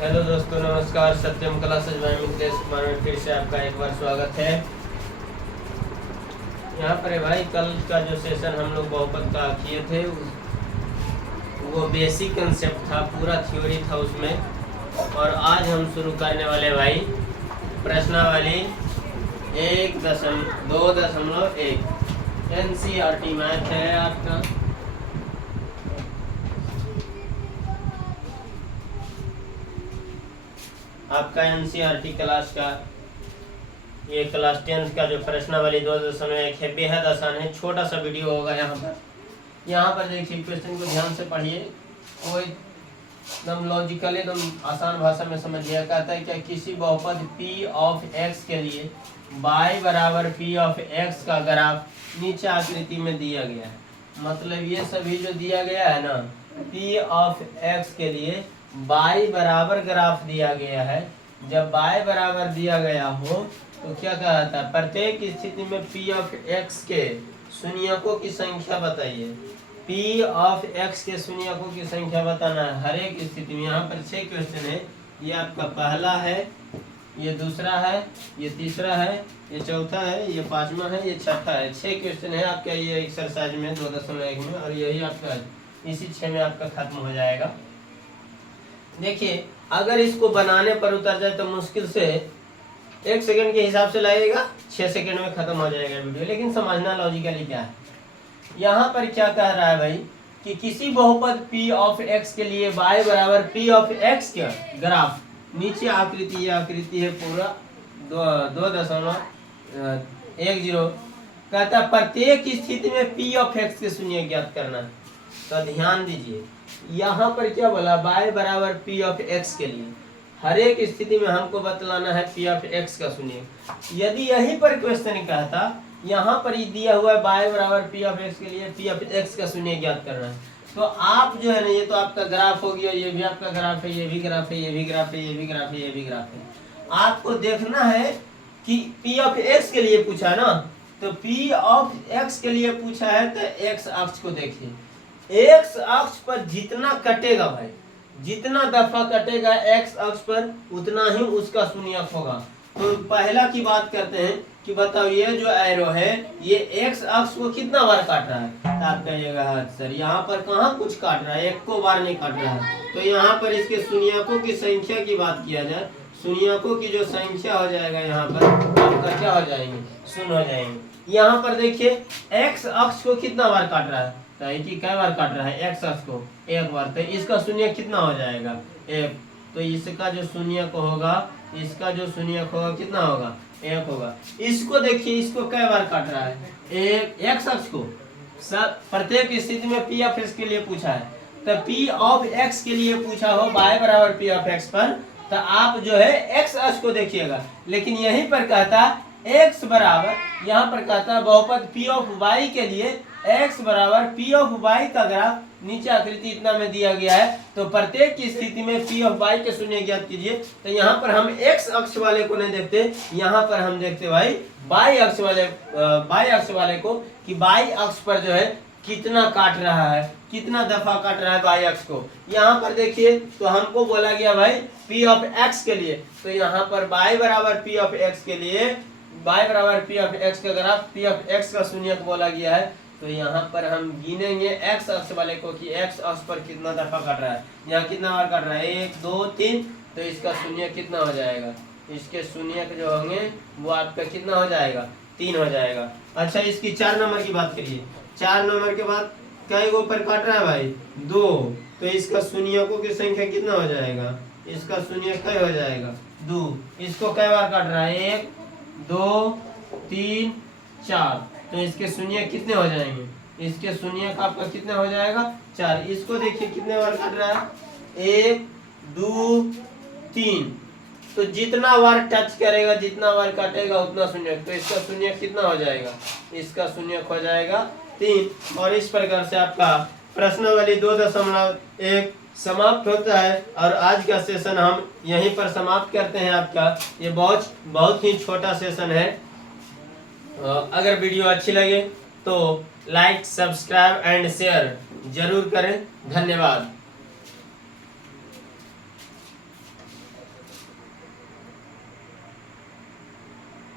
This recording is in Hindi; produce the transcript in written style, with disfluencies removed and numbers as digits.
हेलो दोस्तों, नमस्कार। सत्यम क्लास में मिथिलेश कुमार में फिर से आपका एक बार स्वागत है। यहाँ पर भाई कल का जो सेशन हम लोग बहुपद का किए थे वो बेसिक कंसेप्ट था, पूरा थ्योरी था उसमें। और आज हम शुरू करने वाले भाई प्रश्नावली 1.2.1 NCERT मैथ है आपका। आपका NCERT क्लास का ये क्लास 10th का जो प्रश्नावली 2.1 है, बेहद आसान है। छोटा सा वीडियो होगा। यहाँ पर देखिए, क्वेश्चन को ध्यान से पढ़िए। कोई एकदम लॉजिकल, एकदम आसान भाषा में समझ लिया। कहता है क्या, किसी बहुपद p ऑफ x के लिए y बराबर p ऑफ x का ग्राफ नीचे आकृति में दिया गया है। मतलब ये सभी जो दिया गया है ना, p ऑफ x के लिए y बराबर ग्राफ दिया गया है। जब y बराबर दिया गया हो तो क्या कहा था, प्रत्येक स्थिति में p ऑफ x के शून्यकों की संख्या बताइए। p ऑफ x के शून्यकों की संख्या बताना है हर एक स्थिति में। यहाँ पर 6 क्वेश्चन है। ये आपका पहला है, ये दूसरा है, ये तीसरा है, ये चौथा है, ये पांचवा है, ये छठा है। 6 क्वेश्चन है आपका ये एक्सरसाइज में 2.1 में। और यही आपका इसी 6 में आपका खत्म हो जाएगा। देखिए, अगर इसको बनाने पर उतर जाए तो मुश्किल से 1 सेकंड के हिसाब से लगेगा, 6 सेकंड में खत्म हो जाएगा वीडियो। लेकिन समझना लॉजिकली क्या है। यहाँ पर क्या कह रहा है भाई कि किसी बहुपद p ऑफ x के लिए y बराबर p ऑफ x का ग्राफ नीचे आकृति, ये आकृति है पूरा 2.10 कहता है प्रत्येक स्थिति में p ऑफ x के शून्य ज्ञात करना है। तो ध्यान दीजिए, यहाँ पर क्या बोला, y बराबर p ऑफ x के लिए हर एक स्थिति में हमको बतलाना है p ऑफ x का शून्य। यदि यहीं पर क्वेश्चन कहता, यहाँ पर ही दिया हुआ है y बराबर p ऑफ x के लिए p ऑफ x का शून्य ज्ञात करना है, तो आप जो है ना, ये तो आपका ग्राफ हो गया, ये भी आपका ग्राफ है, ये भी ग्राफ है, ये भी ग्राफ है, ये भी ग्राफ है, ये भी ग्राफ है। आपको देखना है कि p ऑफ x के लिए पूछा ना, तो p ऑफ x के लिए पूछा है तो x अक्ष को देखिए। x अक्ष पर जितना कटेगा भाई, जितना दफा कटेगा x अक्ष पर उतना ही उसका शून्यक होगा। तो पहला की बात करते हैं कि बताओ, ये जो एरो है ये x अक्ष को कितना बार काट रहा है। तो आप कहिएगा सर यहाँ पर कहाँ कुछ काट रहा है, एक को बार नहीं काट रहा है। तो यहाँ पर इसके शून्यकों की संख्या की बात किया जाए, शून्यकों की जो संख्या हो जाएगा यहाँ पर आपका क्या हो जाएंगे, शून्य हो जाएंगे। यहाँ पर देखिए x अक्ष को कितना बार काट रहा है, कि कई बार काट रहा है x अक्ष को, एक बार। तो इसका शून्य कितना हो जाएगा, 1। तो इसका जो शून्यक होगा, इसका जो शून्यक होगा कितना होगा, 1 होगा। इसको देखिए, इसको कई बार काट रहा है, x अक्ष को। प्रत्येक स्थिति में p ऑफ x के लिए पूछा है, तो p ऑफ x के लिए पूछा हो y बराबर p ऑफ x पर, तो आप जो है x अक्ष को देखिएगा। लेकिन यहीं पर कहता x बराबर, यहाँ पर कहता है बहुपद p ऑफ y के लिए x बराबर p ऑफ y का ग्राफ नीचे आकृति इतना में दिया गया है। तो प्रत्येक की स्थिति में p ऑफ y के शून्य ज्ञात कीजिए। तो यहाँ पर हम x अक्ष वाले को नहीं देखते, यहाँ पर हम देखते भाई y अक्ष वाले को, कि y अक्ष पर जो है कितना काट रहा है, कितना दफा काट रहा है y अक्ष को। यहाँ पर देखिए, तो हमको बोला गया भाई p ऑफ x के लिए, तो यहाँ पर y बराबर p ऑफ x के लिए y बराबर p ऑफ x का ग्राफ p ऑफ x का शून्यक बोला गया है। तो यहाँ पर हम गिनेंगे x अक्ष वाले को कि x अक्ष पर कितना दफा काट रहा है, यहाँ कितना बार काट रहा है, 1 2 3। तो इसका शून्य कितना हो जाएगा, इसके शून्य जो होंगे वो आपका कितना हो जाएगा, 3 हो जाएगा। अच्छा, इसकी 4 नंबर की बात करिए। 4 नंबर के बाद कई गो पर काट रहा है भाई, 2। तो इसका शून्यकों की संख्या कितना हो जाएगा, इसका शून्य कई हो जाएगा, 2। इसको कई बार काट रहा है, 1 2 3 4। तो इसके शून्य कितने हो जाएंगे, इसके शून्य का आपका कितना हो जाएगा, 4। इसको देखिए कितने बार काट रहा है, 1 2 3। तो जितना बार टच करेगा, जितना बार काटेगा उतना शून्य। तो इसका शून्य कितना हो जाएगा, इसका शून्य हो जाएगा 3। और इस प्रकार से आपका प्रश्नावली 2.1 समाप्त होता है। और आज का सेशन हम यहीं पर समाप्त करते हैं। आपका ये बहुत ही छोटा सेशन है। अगर वीडियो अच्छी लगे तो लाइक, सब्सक्राइब एंड शेयर जरूर करें। धन्यवाद।